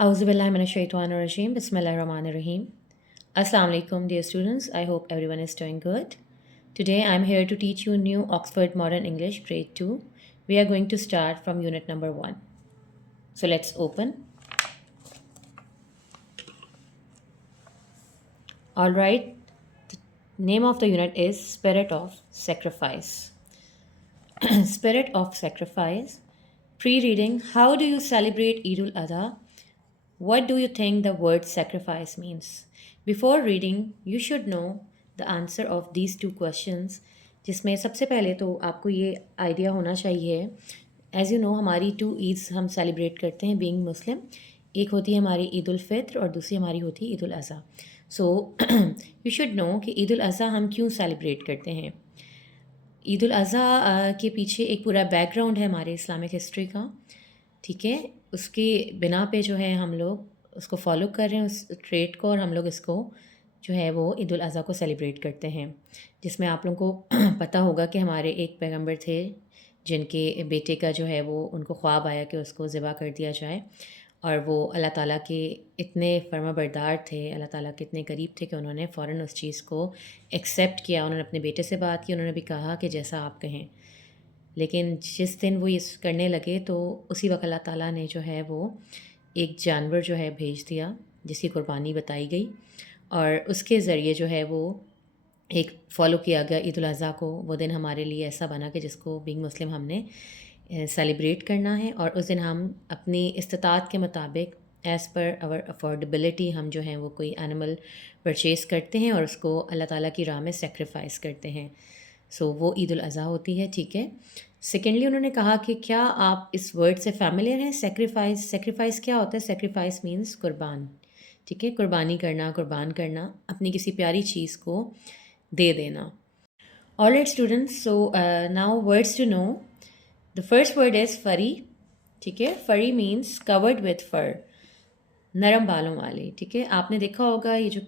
Auzubillahiminash-shaytanir-rajeem. Bismillahir-rahmanir-rahim. Assalamu alaikum, dear students. I hope everyone is doing good. Today I'm here to teach you new Oxford Modern English Grade 2. We are going to start from unit number 1. So let's open. All right. The name of the unit is Spirit of Sacrifice. Spirit of Sacrifice. Pre-reading. How do you celebrate Eid al-Adha? What do you think the word sacrifice means? Before reading, you should know the answer of these two questions, जिसमें सबसे पहले तो आपको ये idea होना चाहिए। As you know हमारी 2 ईद्स हम सेलिब्रेट करते हैं बीइंग मुस्लिम। एक होती है हमारी ईद उल फित्र और दूसरी हमारी होती है Eid ul Azha. So you should know कि ईद उल अज़हा हम क्यों सेलिब्रेट करते हैं। ईद उल अज़हा के पीछे एक पूरा बैकग्राउंड है हमारे इस्लामिक हिस्ट्री का, ठीक है। उसके बिना पे जो है हम लोग उसको फॉलो कर रहे हैं उस ट्रेड को, और हम लोग इसको जो है वो ईद उल अज़हा को सेलिब्रेट करते हैं, जिसमें आप लोगों को पता होगा कि हमारे एक पैगंबर थे जिनके बेटे का जो है वो उनको ख्वाब आया कि उसको ज़िबा कर दिया जाए, और वो अल्लाह ताला के इतने फर्माबरदार थे, अल्लाह ताला के इतने करीब थे कि उन्होंने फ़ौरन उस चीज़ को एक्सेप्ट किया। उन्होंने अपने बेटे से बात की, उन्होंने भी कहा कि जैसा आप कहें। लेकिन जिस दिन वो ये करने लगे तो उसी वक्त अल्लाह ताला ने जो है वो एक जानवर जो है भेज दिया जिसकी कुर्बानी बताई गई, और उसके ज़रिए जो है वो एक फ़ॉलो किया गया ईद उल अज़हा को। वो दिन हमारे लिए ऐसा बना कि जिसको बीइंग मुस्लिम हमने सेलिब्रेट करना है, और उस दिन हम अपनी इस्तिताअत के मुताबिक एज़ पर आवर अफोर्डेबिलिटी हम जो हैं वो कोई एनिमल परचेज़ करते हैं और उसको अल्लाह ताला की राह में सेक्रीफाइस करते हैं। सो वो ईद उल अज़हा होती है, ठीक है। सेकेंडली उन्होंने कहा कि क्या आप इस वर्ड से फ़ैमिलियर हैं। सेक्रीफाइस, सेक्रीफाइस क्या होता है? सेक्रीफाइस मीन्स कुर्बान, ठीक है। कुर्बानी करना, कुर्बान करना, अपनी किसी प्यारी चीज़ को दे देना। Alright students, so now words to know. The first word is furry, ठीक है। फरी मीन्स कवर्ड विथ फर, नरम बालों वाली, ठीक है। आपने देखा होगा ये जो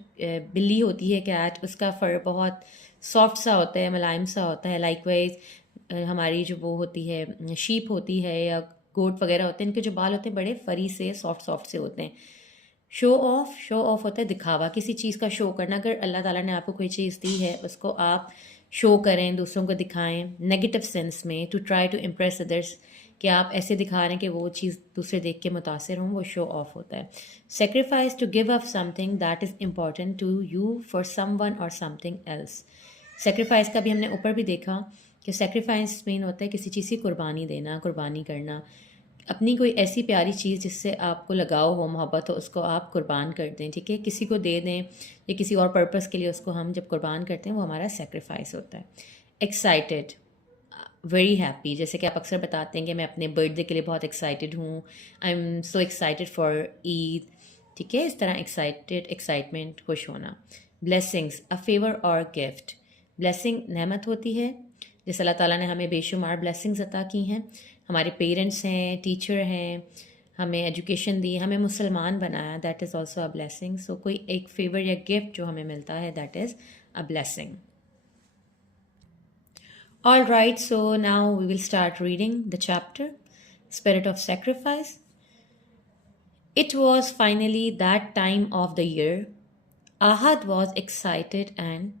बिल्ली होती है, कैट, उसका फ़र बहुत सॉफ्ट सा होता है, मुलायम सा होता है। लाइकवाइज हमारी जो वो होती है शीप होती है या गोट वगैरह होते हैं, इनके जो बाल होते हैं बड़े फरी से सॉफ्ट सॉफ्ट से होते हैं। शो ऑफ, शो ऑफ होता है दिखावा, किसी चीज़ का शो करना। अगर अल्लाह ताला ने आपको कोई चीज़ दी है उसको आप शो करें, दूसरों को दिखाएं, नेगेटिव सेंस में, to try to impress others, कि आप ऐसे दिखा रहे हैं कि वो चीज़ दूसरे देख के मुतासिर हों, वो शो ऑफ होता है। Sacrifice, to give up something that is important to you for someone और समथिंग एल्स। सेक्रीफाइस का भी हमने ऊपर भी देखा कि सेक्रीफाइस मीन होता है किसी चीज़ की कुर्बानी देना, कुर्बानी करना। अपनी कोई ऐसी प्यारी चीज़ जिससे आपको लगाव हो, मोहब्बत हो, उसको आप कुर्बान कर दें, ठीक है। किसी को दे दें या किसी और पर्पस के लिए उसको हम जब कुर्बान करते हैं वो हमारा सेक्रीफाइस होता है। एक्साइटेड, वेरी हैप्पी, जैसे कि आप अक्सर बताते हैं कि मैं अपने बर्थडे के लिए बहुत एक्साइटेड हूँ, I am so excited for Eid, ठीक है। इस तरह एक्साइटेड, एक्साइटमेंट, खुश होना। ब्लेसिंग्स, अ फेवर और गिफ्ट। ब्लेसिंग नेमत होती है, जैसे अल्लाह ताला ने हमें बेशुमार ब्लेसिंग्स अता की हैं। हमारे पेरेंट्स हैं, टीचर हैं, हमें एजुकेशन दी, हमें मुसलमान बनाया, that is also a blessing. So कोई एक फेवर या गिफ्ट जो हमें मिलता है, that is a blessing. All right, so now we will start reading the chapter, Spirit of Sacrifice. It was finally that time of the year. Ahad was excited and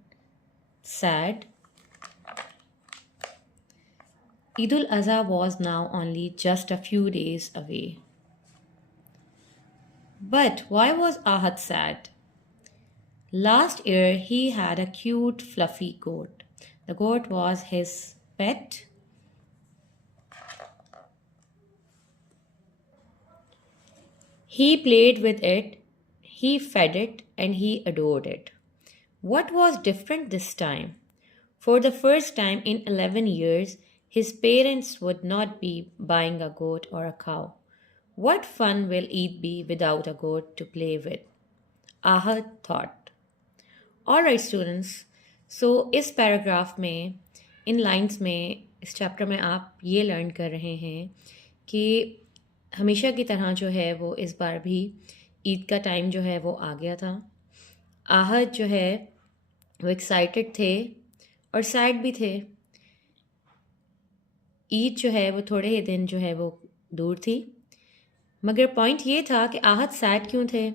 sad. Eid al-Azha was now only just a few days away. But why was Ahad sad? Last year he had a cute fluffy goat. The goat was his pet. He played with it, he fed it, and he adored it. What was different this time? For the first time in 11 years, his parents would not be buying a goat or a cow. What fun will Eid be without a goat to play with? Ahad thought. Alright students, so इस paragraph में, इन lines में, इस chapter में आप ये learn कर रहे हैं कि हमेशा की तरह जो है वो इस बार भी ईद का टाइम जो है वो आ गया था। आहद जो है वो एक्साइटेड थे और सैड भी थे। ईद जो है वो थोड़े ही दिन जो है वो दूर थी। मगर पॉइंट ये था कि आहत सैड क्यों थे?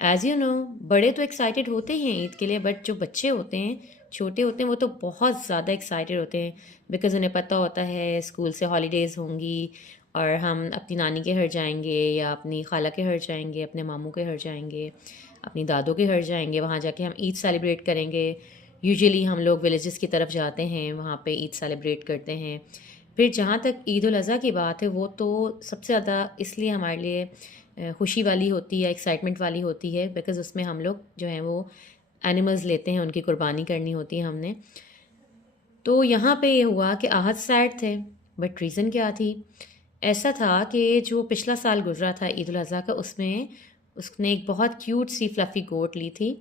एज़ यू नो, बड़े तो एक्साइटेड होते ही हैं ईद के लिए, बट जो बच्चे होते हैं, छोटे होते हैं, वो तो बहुत ज़्यादा एक्साइटेड होते हैं, बिकॉज़ उन्हें पता होता है स्कूल से हॉलीडेज़ होंगी और हम अपनी नानी के घर जाएंगे या अपनी खाला के घर जाएंगे, अपने मामू के घर जाएंगे, अपनी दादों के घर जाएंगे, वहाँ जाके हम ईद सेलिब्रेट करेंगे। यूजुअली हम लोग विलेजेस की तरफ जाते हैं, वहाँ पे ईद सेलिब्रेट करते हैं। फिर जहाँ तक ईद उल अज़हा की बात है, वो तो सबसे ज़्यादा इसलिए हमारे लिए खुशी वाली होती है, एक्साइटमेंट वाली होती है, बिकॉज़ उसमें हम लोग जो हैं वो एनिमल्स लेते हैं, उनकी कुर्बानी करनी होती है हमने। तो यहाँ पे ये हुआ कि आहत सैड थे, बट रीज़न क्या थी? ऐसा था कि जो पिछला साल गुज़रा था ईद उल अज़हा का, उसमें उसने एक बहुत क्यूट सी फ्लफ़ी गोट ली थी,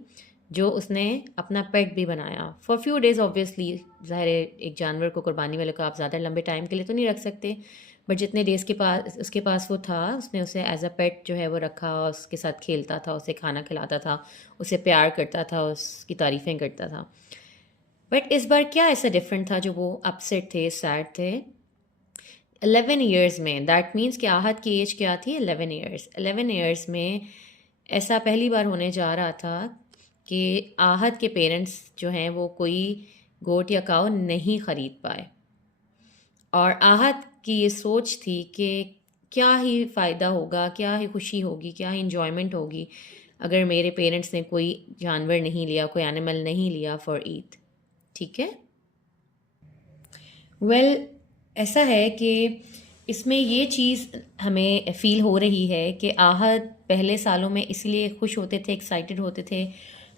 जो उसने अपना पेट भी बनाया फॉर फ्यू डेज़। ऑब्वियसली ज़ाहिर है, एक जानवर को, कुर्बानी वाले को आप ज़्यादा लंबे टाइम के लिए तो नहीं रख सकते, बट जितने डेज़ के पास उसके पास वो था, उसने उसे एज अ पेट जो है वो रखा, उसके साथ खेलता था, उसे खाना खिलाता था, उसे प्यार करता था, उसकी तारीफ़ें करता था। बट इस बार क्या ऐसा डिफरेंट था जो वो अपसेट थे, सैड थे? 11 ईयर्स में, दैट मीन्स कि आहत की एज क्या थी? 11 ईयर्स। 11 ईयर्स में ऐसा पहली बार होने जा रहा था कि आहत के पेरेंट्स जो हैं वो कोई गोट या काऊ नहीं ख़रीद पाए। और आहत की ये सोच थी कि क्या ही फ़ायदा होगा, क्या ही खुशी होगी, क्या ही इन्जॉयमेंट होगी अगर मेरे पेरेंट्स ने कोई जानवर नहीं लिया, कोई एनिमल नहीं लिया फॉर ईद। ठीक है? वेल, ऐसा है कि इसमें ये चीज़ हमें फ़ील हो रही है कि आहत पहले सालों में इसलिए खुश होते थे, एक्साइटेड होते थे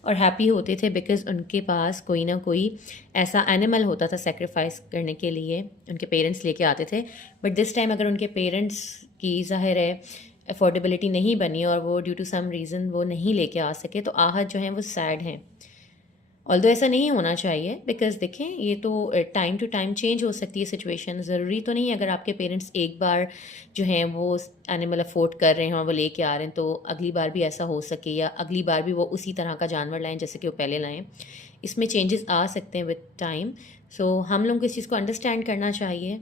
और हैप्पी होते थे, बिकॉज़ उनके पास कोई ना कोई ऐसा एनिमल होता था सेक्रीफाइस करने के लिए, उनके पेरेंट्स लेके आते थे। बट दिस टाइम अगर उनके पेरेंट्स की ज़ाहिर है अफोर्डेबिलिटी नहीं बनी और वो ड्यू टू सम रीज़न वो नहीं लेके आ सके, तो आहत जो हैं वो सैड हैं। ऑल्दो ऐसा नहीं होना चाहिए, बिकॉज़ देखें, ये तो टाइम टू टाइम चेंज हो सकती है सिचुएशन। ज़रूरी तो नहीं है अगर आपके पेरेंट्स एक बार जो हैं वो एनिमल अफोर्ड कर रहे हैं और वो लेके आ रहे हैं, तो अगली बार भी ऐसा हो सके या अगली बार भी वो उसी तरह का जानवर लाएं जैसे कि वो पहले लाएं। इसमें चेंजेस आ सकते हैं विद टाइम। सो हम लोगों को इस चीज़ को अंडरस्टैंड करना चाहिए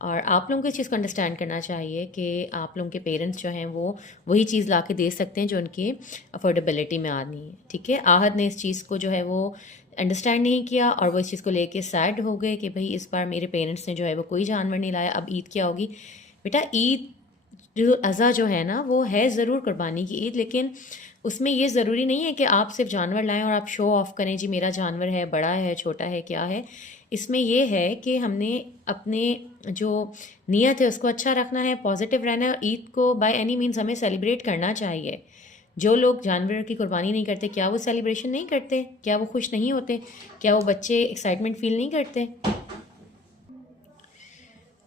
और आप लोगों को इस चीज़ को अंडरस्टैंड करना चाहिए कि आप लोगों के पेरेंट्स जो हैं वो वही चीज़ ला के दे सकते हैं जो उनकी अफोर्डेबिलिटी में आनी है। ठीक है? आहत ने इस चीज़ को जो है वो अंडरस्टैंड नहीं किया और वो इस चीज़ को लेके सैड हो गए कि भाई इस बार मेरे पेरेंट्स ने जो है वो कोई जानवर नहीं लाया, अब ईद क्या होगी? बेटा, ईद जो अज़ा जो है ना, वो है ज़रूर कुर्बानी की ईद, लेकिन उसमें ये ज़रूरी नहीं है कि आप सिर्फ जानवर लाएं और आप शो ऑफ़ करें, जी मेरा जानवर है, बड़ा है, छोटा है, क्या है। इसमें ये है कि हमने अपने जो नीयत है उसको अच्छा रखना है, पॉजिटिव रहना है और ईद को बाय एनी मीन्स हमें सेलिब्रेट करना चाहिए। जो लोग जानवर की कुर्बानी नहीं करते, क्या वो सेलिब्रेशन नहीं करते? क्या वो खुश नहीं होते? क्या वो बच्चे एक्साइटमेंट फील नहीं करते?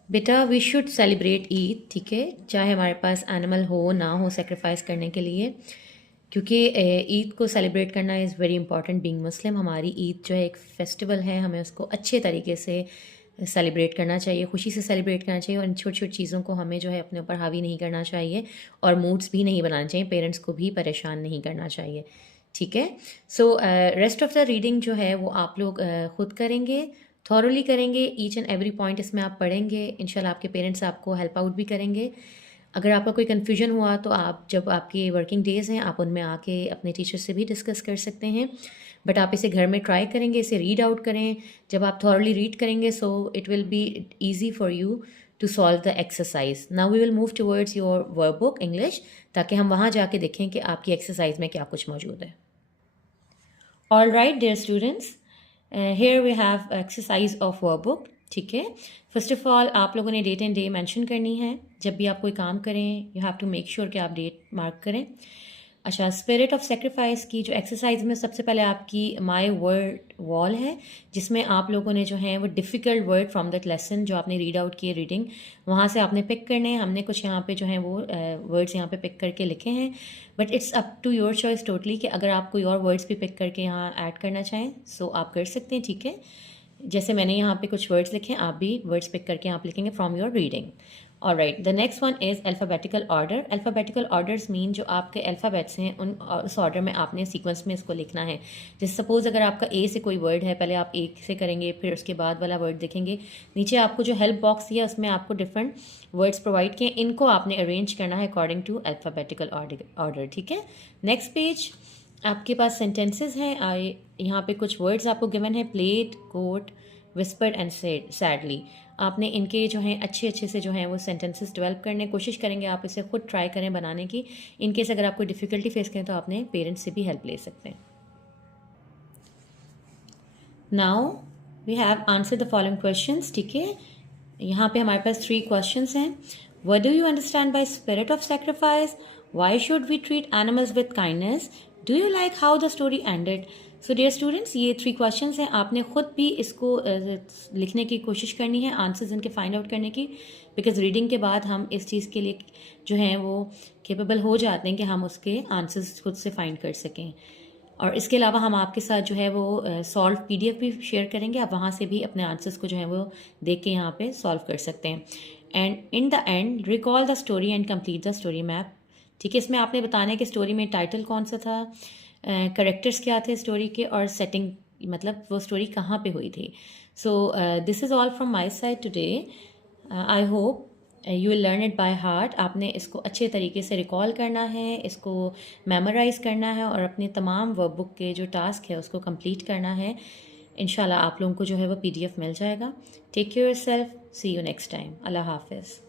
बेटा, वी शुड सेलिब्रेट ईद, ठीक है, चाहे हमारे पास एनिमल हो ना हो सेक्रीफाइस करने के लिए, क्योंकि ईद को सेलिब्रेट करना इज़ वेरी इंपॉर्टेंट। बीइंग मुस्लिम, हमारी ईद जो है एक फेस्टिवल है, हमें उसको अच्छे तरीके से सेलिब्रेट करना चाहिए, खुशी से सेलिब्रेट करना चाहिए और इन छोटी छोटी चीज़ों को हमें जो है अपने ऊपर हावी नहीं करना चाहिए और मूड्स भी नहीं बनाने चाहिए, पेरेंट्स को भी परेशान नहीं करना चाहिए। ठीक है? So rest of the reading जो है वो आप लोग ख़ुद करेंगे, थॉरली करेंगे, ईच एंड एवरी पॉइंट इसमें आप पढ़ेंगे। इंशाल्लाह आपके पेरेंट्स आपको हेल्प आउट भी करेंगे। अगर आपका कोई कन्फ्यूजन हुआ तो आप जब आपके वर्किंग डेज़ हैं आप उनमें आके अपने टीचर से भी डिस्कस कर सकते हैं। बट आप इसे घर में ट्राई करेंगे, इसे रीड आउट करें। जब आप थॉरली रीड करेंगे, so it will be easy for you to solve the exercise. Now we will move towards your work book English, ताकि हम वहाँ जाके देखें कि आपकी एक्सरसाइज में क्या कुछ मौजूद है। All right dear students, here we have exercise of work book. ठीक है? फर्स्ट ऑफ ऑल आप लोगों ने डेट एंड डे मेंशन करनी है। जब भी आप कोई काम करें, you have to make sure कि आप डेट मार्क करें। अच्छा, स्पिरिट ऑफ सेक्रीफाइस की जो एक्सरसाइज में सबसे पहले आपकी माय वर्ड वॉल है, जिसमें आप लोगों ने जो है वो difficult word from that lesson जो आपने रीड आउट किए रीडिंग, वहाँ से आपने पिक करने हैं। हमने कुछ यहाँ पे जो है वो वर्ड्स यहाँ पे पिक करके लिखे हैं, but it's up to your choice totally कि अगर आप कोई और वर्ड्स भी पिक करके यहाँ ऐड करना चाहें सो आप कर सकते हैं। ठीक है? जैसे मैंने यहाँ पे कुछ वर्ड्स लिखे हैं, आप भी वर्ड्स पिक करके आप लिखेंगे from your reading. Alright, the next one is alphabetical order. Alphabetical orders mean जो आपके अल्फ़ाबेट्स हैं उन उस ऑर्डर में आपने सीक्वेंस में इसको लिखना है। जैसे सपोज़ अगर आपका ए से कोई वर्ड है, पहले आप ए से करेंगे, फिर उसके बाद वाला वर्ड देखेंगे। नीचे आपको जो हेल्प बॉक्स दिया उसमें आपको डिफरेंट वर्ड्स प्रोवाइड किए, इनको आपने अरेंज करना है अकॉर्डिंग टू अल्फ़ाबेटिकल ऑर्डर, ठीक है। नेक्स्ट पेज आपके पास सेंटेंसेस हैं। आई यहाँ पे कुछ वर्ड्स आपको गिवन है, played, coat, whispered and sadly. आपने इनके जो हैं अच्छे अच्छे से जो हैं वो सेंटेंसेस डेवलप करने की कोशिश करेंगे, आप इसे खुद ट्राई करें बनाने की। इनकेस अगर आप कोई डिफ़िकल्टी फेस करें तो आपने पेरेंट्स से भी हेल्प ले सकते हैं। Now we have answer the following questions, ठीक है। यहाँ पे हमारे पास 3 क्वेश्चंस हैं। What do you understand by spirit of sacrifice? Why should we treat animals with kindness? Do you like how the story ended? So dear students, ये 3 questions हैं। आपने खुद भी इसको लिखने की कोशिश करनी है, आंसर्स इनके फाइंड आउट करने की, बिकॉज रीडिंग के बाद हम इस चीज़ के लिए जो हैं वो केपेबल हो जाते हैं कि हम उसके आंसर्स खुद से फाइंड कर सकें। और इसके अलावा हम आपके साथ जो है वो सॉल्व पीडीएफ भी शेयर करेंगे, आप वहाँ से भी अपने आंसर्स को जो है वो देख के यहाँ पे सॉल्व कर सकते हैं। And in the end recall the story and complete the story map, ठीक है। इसमें आपने बताना है कि स्टोरी में टाइटल कौन सा था, करेक्टर्स क्या थे स्टोरी के, और सेटिंग मतलब वो स्टोरी कहाँ पे हुई थी। So this is all from my side today. I hope you will learn it by heart. आपने इसको अच्छे तरीके से रिकॉल करना है, इसको मेमोराइज़ करना है और अपने तमाम वर्कबुक के जो टास्क है उसको कंप्लीट करना है। इंशाल्लाह आप लोगों को जो है वो पीडीएफ मिल जाएगा। Take care yourself, see you next time. अल्लाह हाफिज़।